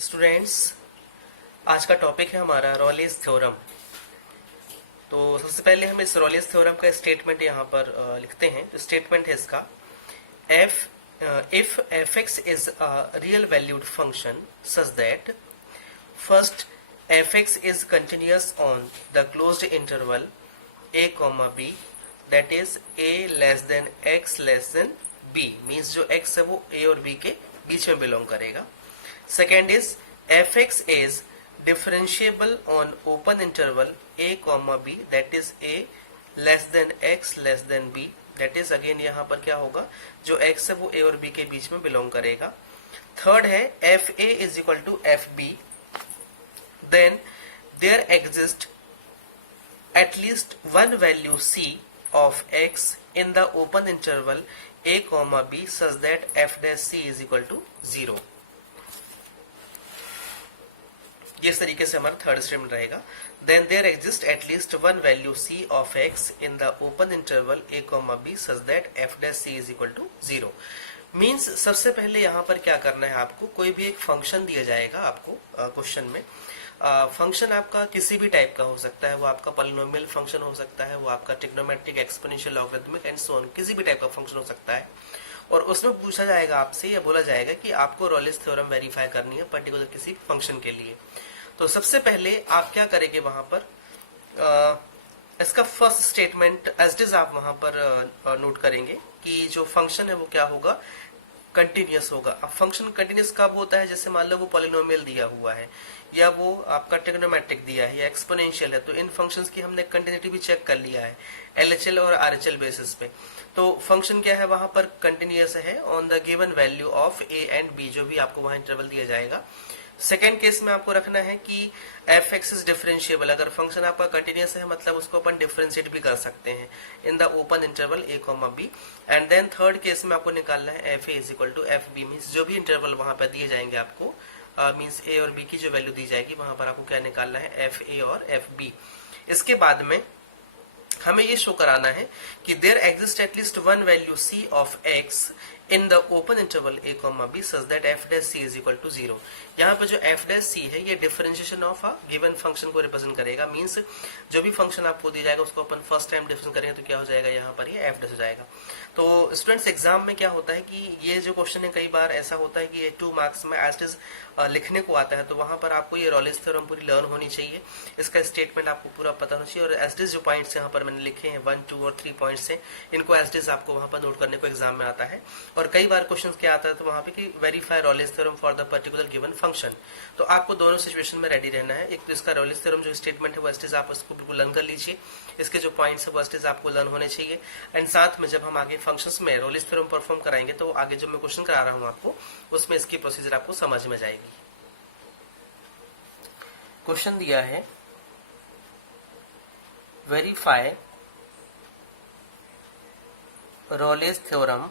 Students, आज का topic है हमारा रॉलेस थ्योरम। तो सबसे पहले हम इस रॉलेस थ्योरम का स्टेटमेंट यहाँ पर लिखते हैं। तो स्टेटमेंट है इसका, if fx is a real valued function such that first fx is continuous on the closed interval a comma b, that is a less than x less than b, means जो x है वो a और b के बीच में belong करेगा। Second is fx is differentiable on open interval a comma b, that is a less than x less than b, that is again यहाँ पर क्या होगा, जो x है वो a और b के बीच में बिलोंग करेगा। थर्ड है fa is equal to fb, then there exists at least one value c of x in the open interval a comma b such that f dash c is equal to 0। इस तरीके से हमारा third statement रहेगा। Then there exist at least one value c of x in the open interval a comma b such that f dash c is equal to 0। Means सबसे पहले यहाँ पर क्या करना है, आपको कोई भी एक फंक्शन दिया जाएगा आपको क्वेश्चन में। फंक्शन आपका किसी भी टाइप का हो सकता है, वो आपका पॉलिनोमियल फंक्शन हो सकता है, वो आपका trigonometric, exponential, logarithmic and so on, किसी भी टाइप का फंक्शन हो सकता है। और उसमें पूछा जाएगा आपसे या बोला जाएगा कि आपको रॉलेस थ्योरम वेरीफाई करनी है पर्टिकुलर किसी फंक्शन के लिए। तो सबसे पहले आप क्या करेंगे, वहां पर इसका first statement as it is आप वहां पर नोट करेंगे कि जो फंक्शन है वो क्या होगा, कंटिन्यूअस होगा। अब फंक्शन कंटिन्यूअस कब होता है, जैसे मान लो वो पॉलिनोमियल दिया हुआ है या वो आपका ट्रिग्नोमेट्रिक दिया है या एक्सपोनेंशियल है, तो इन फंक्शंस की हमने कंटिन्यूटी भी चेक कर लिया है एलएचएल और आरएचएल बेसिस पे। तो फंक्शन क्या है वहां पर, कंटिन्यूअस है on the given value of A and B, जो भी आपको वहां इंटरवल दिया जाएगा। सेकेंड केस में आपको रखना है कि एफ एक्स इज डिफरेंशिएबल। अगर फंक्शन आपका कंटिन्यूअस है मतलब उसको अपन डिफरेंशिएट भी कर सकते हैं in the open interval A comma B. And then third case में आपको निकालना है F A is equal to F B, means जो भी इंटरवल वहां पर दिए जाएंगे आपको, मीन्स ए और बी की जो वैल्यू दी जाएगी वहां पर आपको क्या निकालना है, एफ ए और एफ बी। इसके बाद में हमें ये शो कराना है कि there exist at least one value c of x in the open interval a comma b such that f dash c is equal to 0। यहाँ पे जो f डैश c है ये differentiation of a given function को represent करेगा। Means जो भी function आपको दिया जाएगा उसको अपन फर्स्ट टाइम डिफरेंस करेंगे तो क्या हो जाएगा, यहाँ पर ये f डैश हो जाएगा। तो स्टूडेंट्स, एग्जाम में क्या होता है कि ये जो क्वेश्चन है कई बार ऐसा होता है कि ये 2 मार्क्स में एज इट इज लिखने को आता है, तो वहां पर आपको ये रॉलेस थ्योरम पूरी लर्न होनी चाहिए, इसका स्टेटमेंट आपको पूरा पता होना चाहिए। और एज इट इज जो पॉइंट्स यहाँ पर मैंने लिखे हैं 1, 2 और 3 पॉइंट्स हैं, इनको एज इट इज आपको वहां पर नोट करने को एग्जाम में आता है। और कई बार क्वेश्चन क्या आता है तो वहां पे कि verify Rolle's theorem for the particular given function. तो आपको दोनों सिचुएशन में रेडी रहना है। एक तो इसका रॉलेस थ्योरम जो स्टेटमेंट है वो एज इट इज आप उसको बिल्कुल लर्न कर लीजिए, इसके जो पॉइंट्स है वो एज इट इज आपको लर्न होने चाहिए। एंड साथ में जब हम आगे फंक्शंस में रॉलेस थ्योरम परफॉर्म कराएंगे तो आगे जो मैं क्वेश्चन करा रहा हूँ आपको, उसमें इसकी प्रोसीजर आपको समझ में जाएगी। क्वेश्चन दिया है, verify Rolle's theorem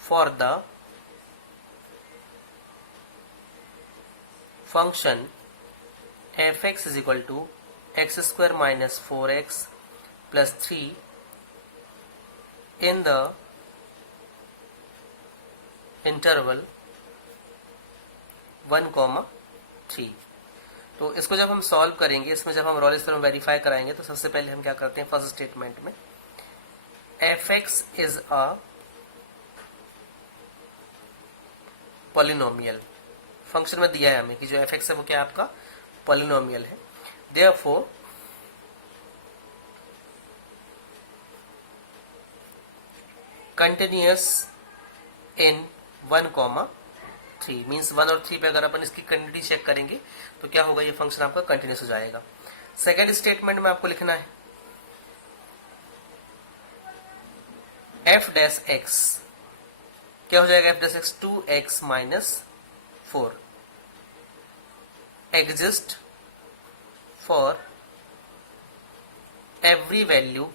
for the function fx is equal to x square minus 4x plus 3 in the interval 1,3। तो इसको जब हम सॉल्व करेंगे, इसमें जब हम रॉलेस थ्योरम वेरीफाई कराएंगे तो सबसे पहले हम क्या करते हैं, फर्स्ट स्टेटमेंट में fx is a polynomial. Function में दिया है हमें कि जो fx है वो क्या आपका पॉलिनोमियल है। देयरफॉर कंटिन्यूअस इन 1,3, मीन्स 1 और 3 पे अगर अपन इसकी कंटिन्यूटी चेक करेंगे तो क्या होगा, ये फंक्शन आपका कंटिन्यूअस हो जाएगा। सेकेंड स्टेटमेंट में आपको लिखना है f डैश x क्या हो जाएगा, f dash x 2x minus 4 exist for every value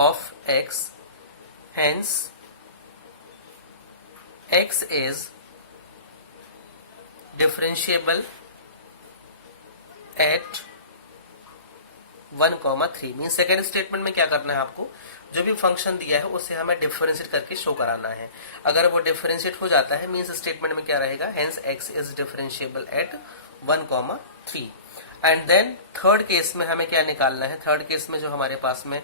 of x, hence x is differentiable at 1,3 mean second statement में क्या करना है आपको, जो भी फंक्शन दिया है उसे हमें डिफरेंशिएट करके शो कराना है। अगर वो डिफरेंशिएट हो जाता है मीन्स स्टेटमेंट में क्या रहेगा, hence x is differentiable at 1,3। And then third case में हमें क्या निकालना है, थर्ड केस में जो हमारे पास में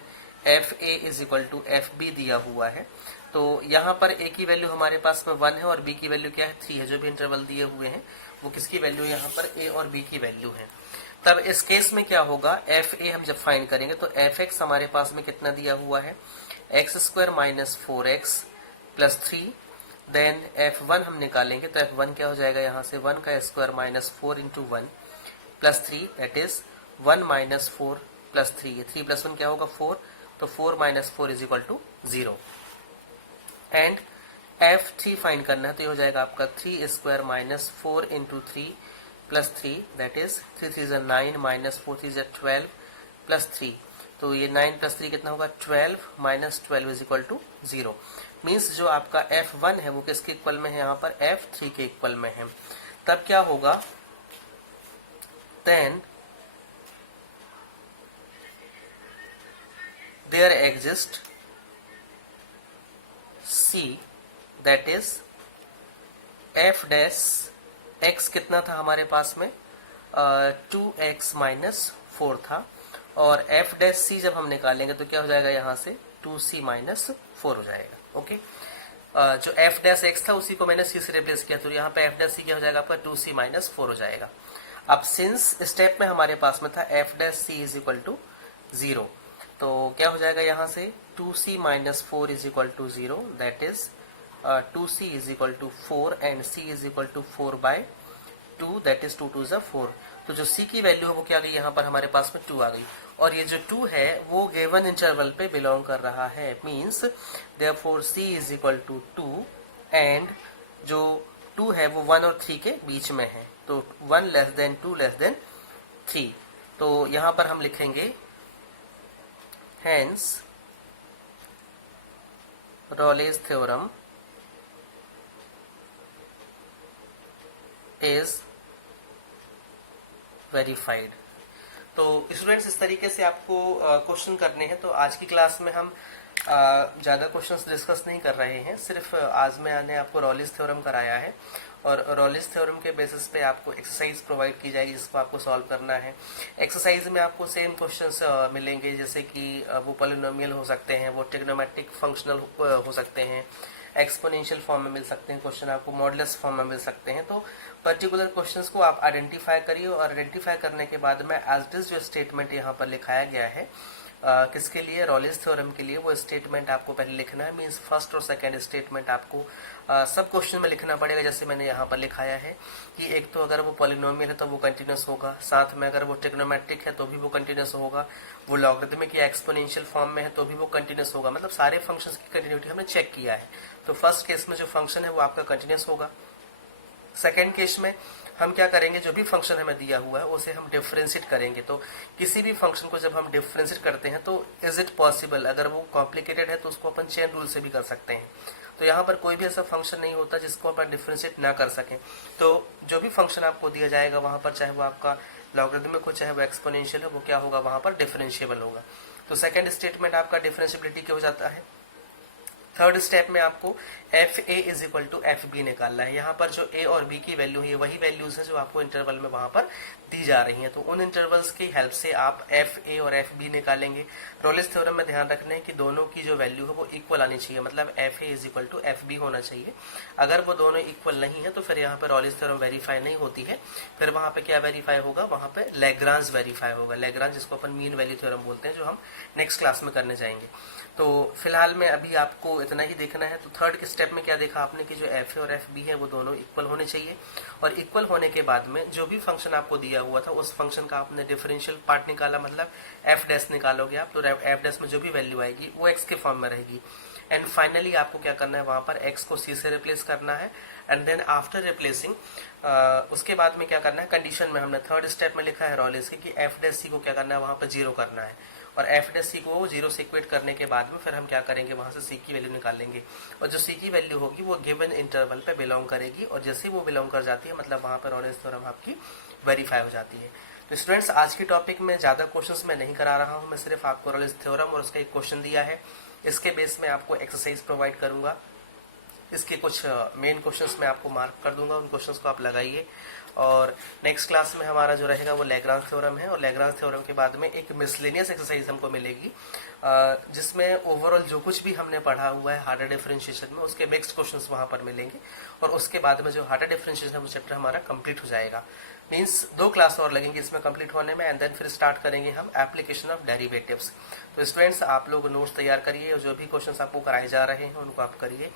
F A is equal to F B दिया हुआ है, तो यहाँ पर ए की वैल्यू हमारे पास में 1 है और बी की वैल्यू क्या है 3 है। जो भी इंटरवल दिए हुए हैं वो किसकी वैल्यू यहाँ पर ए और बी की वैल्यू है। तब इस केस में क्या होगा, एफ ए हम जब फाइंड करेंगे तो एफ एक्स हमारे पास में कितना दिया हुआ है, X square minus 4x plus 3। Then f1 हम निकालेंगे तो f1 क्या हो जाएगा, यहाँ से 1 का square minus 4 into 1 plus 3 that is 1 minus 4 plus 3। 3 plus 1 क्या होगा 4, तो 4 minus 4 is equal to 0। And f3 find करना है तो ये हो जाएगा आपका 3 square minus 4 into 3 plus 3 that is 3 3 is 9 minus 4 3 is 12 plus 3। तो ये 9 प्लस 3 कितना होगा 12 minus 12 is equal to 0। Means जो आपका f1 है वो किसके इक्वल में है, यहाँ पर f3 के इक्वल में है। तब क्या होगा, then there exist c that is f dash x कितना था हमारे पास में 2x माइनस 4 था, और f डैश c जब हम निकालेंगे तो क्या हो जाएगा, यहाँ से 2c माइनस 4 हो जाएगा। ओके, जो f डैश x था उसी को मैंने c से रिप्लेस किया, तो यहाँ पे f डैश c क्या हो जाएगा आपका 2c माइनस 4 हो जाएगा। अब सिंस स्टेप में हमारे पास में था f dash c is equal to 0, तो क्या हो जाएगा यहाँ से 2c minus 4 is equal to 0 that is 2c is equal to 4 and c is equal to 4 by 2 that is 2 2 4। तो जो c की वैल्यू है वो क्या आ गई, यहाँ पर हमारे पास में 2 आ गई, और ये जो 2 है वो गिवन इंटरवल पे बिलोंग कर रहा है, means therefore c is equal to 2 and जो 2 है वो 1 और 3 के बीच में है, तो 1 लेस देन 2 लेस देन 3। तो यहाँ पर हम लिखेंगे हेंस रॉलेज थ्योरम इज वेरीफाइड। तो स्टूडेंट्स इस तरीके से आपको क्वेश्चन करने हैं। तो आज की क्लास में हम ज़्यादा क्वेश्चंस डिस्कस नहीं कर रहे हैं, सिर्फ आज मैंने आपको रॉलिस थ्योरम कराया है और रॉलिस थ्योरम के बेसिस पे आपको एक्सरसाइज प्रोवाइड की जाएगी जिसको आपको सॉल्व करना है। एक्सरसाइज में आपको सेम क्वेश्चंस मिलेंगे, जैसे कि वो पॉलिनोमियल हो सकते हैं, वो ट्रिग्नोमेट्रिक फंक्शनल हो सकते हैं, एक्सपोनेंशियल फॉर्म में मिल सकते हैं क्वेश्चन, आपको मॉडुलस फॉर्म में मिल सकते हैं। तो पर्टिकुलर क्वेश्चंस को आप आइडेंटिफाई करिए और आइडेंटिफाई करने के बाद में एज इट इज जो स्टेटमेंट यहाँ पर लिखाया गया है किसके लिए, रॉलिस थ्योरम के लिए, वो स्टेटमेंट आपको पहले लिखना है। मींस फर्स्ट और सेकंड स्टेटमेंट आपको सब क्वेश्चन में लिखना पड़ेगा, जैसे मैंने यहाँ पर लिखाया है कि एक तो अगर वो पॉलिनोमियल है तो वो कंटिन्यूस होगा, साथ में अगर वो ट्रिग्नोमेट्रिक है तो भी वो कंटिन्यूस होगा, वो लॉगरिथमिक या एक्सपोनेंशियल फॉर्म में है तो भी वो कंटिन्यूस होगा। मतलब सारे फंक्शंस की कंटिन्यूटी हमने चेक किया है। तो फर्स्ट केस में जो फंक्शन है वो आपका कंटिन्यूस होगा। सेकेंड केस में हम क्या करेंगे, जो भी फंक्शन हमें दिया हुआ है उसे हम डिफरेंशिएट करेंगे। तो किसी भी फंक्शन को जब हम डिफरेंशिएट करते हैं तो इज इट पॉसिबल, अगर वो कॉम्प्लिकेटेड है तो उसको अपन चेन रूल से भी कर सकते हैं। तो यहाँ पर कोई भी ऐसा फंक्शन नहीं होता जिसको अपन डिफरेंशिएट ना कर सकें। तो जो भी फंक्शन आपको दिया जाएगा वहां पर, चाहे वो आपका लॉगरिथमिक हो चाहे वो एक्सपोनेंशियल हो, वो क्या होगा वहां पर डिफरेंशिएबल होगा। तो सेकेंड स्टेटमेंट आपका डिफरेंशिएबिलिटी क्या हो जाता है। थर्ड स्टेप में आपको F A is equal to F B निकालना है। यहाँ पर जो ए और बी की वैल्यू है वही वैल्यूज है जो आपको इंटरवल में वहां पर दी जा रही हैं। तो उन इंटरवल्स की हेल्प से आप एफ ए और एफ बी निकालेंगे। रॉलिस थ्योरम में ध्यान रखना है कि दोनों की जो वैल्यू है वो इक्वल आनी चाहिए, मतलब F A is equal to F B होना चाहिए। अगर वो दोनों इक्वल नहीं है तो फिर यहाँ पे रॉलिस थ्योरम वेरीफाई नहीं होती है। फिर वहां पे क्या वेरीफाई होगा, वहां पे लैग्रांज वेरीफाई होगा। लैग्रांज जिसको अपन मीन वैल्यू थ्योरम बोलते हैं, जो हम नेक्स्ट क्लास में करने जाएंगे। तो फिलहाल में अभी आपको इतना ही देखना है। तो थर्ड स्टेप में क्या देखा आपने कि जो एफ ए और एफ बी है वो दोनों इक्वल होने चाहिए, और इक्वल होने के बाद में जो भी फंक्शन आपको दिया हुआ था उस फंक्शन का आपने डिफरेंशियल पार्ट निकाला, मतलब एफ डैश निकालोगे आप। तो एफ डैश में जो भी वैल्यू आएगी वो एक्स के फॉर्म में रहेगी। एंड फाइनली आपको क्या करना है, वहां पर एक्स को सी से रिप्लेस करना है। एंड देन आफ्टर रिप्लेसिंग उसके बाद में क्या करना है, कंडीशन में हमने थर्ड स्टेप में लिखा है रॉलिस की कि एफ डैश सी को क्या करना है, वहां पर 0 करना है। और एफ डैश सी को 0 से इक्वेट करने के बाद में फिर हम क्या करेंगे, वहां से सी की वैल्यू निकालेंगे। और जो सी की वैल्यू होगी वो गिवन इंटरवल पे बिलोंग करेगी, और जैसे वो बिलोंग कर जाती है मतलब वहां पर रॉलिस थ्योरम आपकी वेरीफाई हो जाती है। तो स्टूडेंट्स आज की टॉपिक में ज़्यादा क्वेश्चंस मैं नहीं करा रहा हूँ, मैं सिर्फ आपको रॉयल्स थ्योरम और उसका एक क्वेश्चन दिया है, इसके बेस में आपको एक्सरसाइज प्रोवाइड करूंगा। इसके कुछ मेन क्वेश्चंस मैं आपको मार्क कर दूंगा, उन क्वेश्चंस को आप लगाइए। और नेक्स्ट क्लास में हमारा जो रहेगा वो लैग्रांज थ्योरम है, और लैग्रांज थ्योरम के बाद में एक मिसलेनियस एक्सरसाइज हमको मिलेगी जिसमें ओवरऑल जो कुछ भी हमने पढ़ा हुआ है हार्डर डिफरेंशिएशन में उसके नेक्स्ट क्वेश्चंस वहां पर मिलेंगे, और उसके बाद में जो हार्डर डिफरेंशिएशन है वो चैप्टर हमारा कंप्लीट हो जाएगा। मीन्स 2 क्लास और लगेंगे इसमें कंप्लीट होने में, एंड देन फिर स्टार्ट करेंगे हम एप्लीकेशन ऑफ डेरिवेटिव्स। तो स्टूडेंट्स आप लोग नोट्स तैयार करिए, और जो भी क्वेश्चंस आपको कराए जा रहे हैं उनको आप करिए।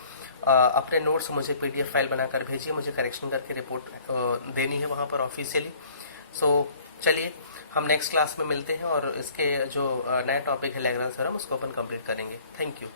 अपने नोट्स मुझे पीडीएफ फाइल बनाकर भेजिए, मुझे करेक्शन करके रिपोर्ट देनी है वहाँ पर ऑफिशियली। सो चलिए हम नेक्स्ट क्लास में मिलते हैं, और इसके जो नया टॉपिक है लैग्रांज थ्योरम उसको अपन कंप्लीट करेंगे। Thank you.